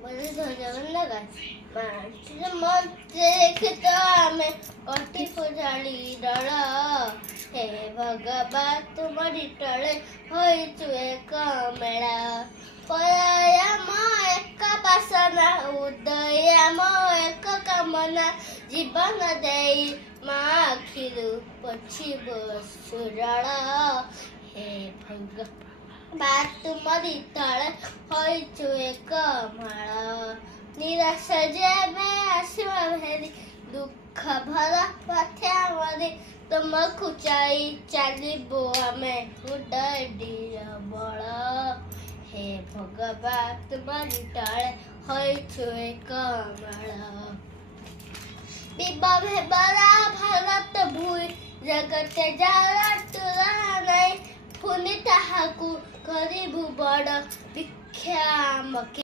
મને ધોરણ લગાય મત દેખતો અમે ઓટી ફુજાળી દળ હે ભગવાન તમારી ટળે હોય તું કમળા પરાયામાં એક પાસના ઉદયામાં એક કામના જીવન દઈ માખીલું પછી બસુરળ હે ભગવાન તમારી ટળે હોય તું કમળા નિરાશા જે મેં આશીર્વાદ ભેરી દુઃખ ભરા પથ્યાવરી તમકુ ચાઈ ચાલી બો અમે ઉડડી બળ હે ભગવાન તમારી ટાળે હોય છું કમળ બીબા ભે બરા ભારત ભૂઈ જગતે જારા તુરા નહીં ફૂલી તાહાકુ ગરીબ બડ વિખ્યામ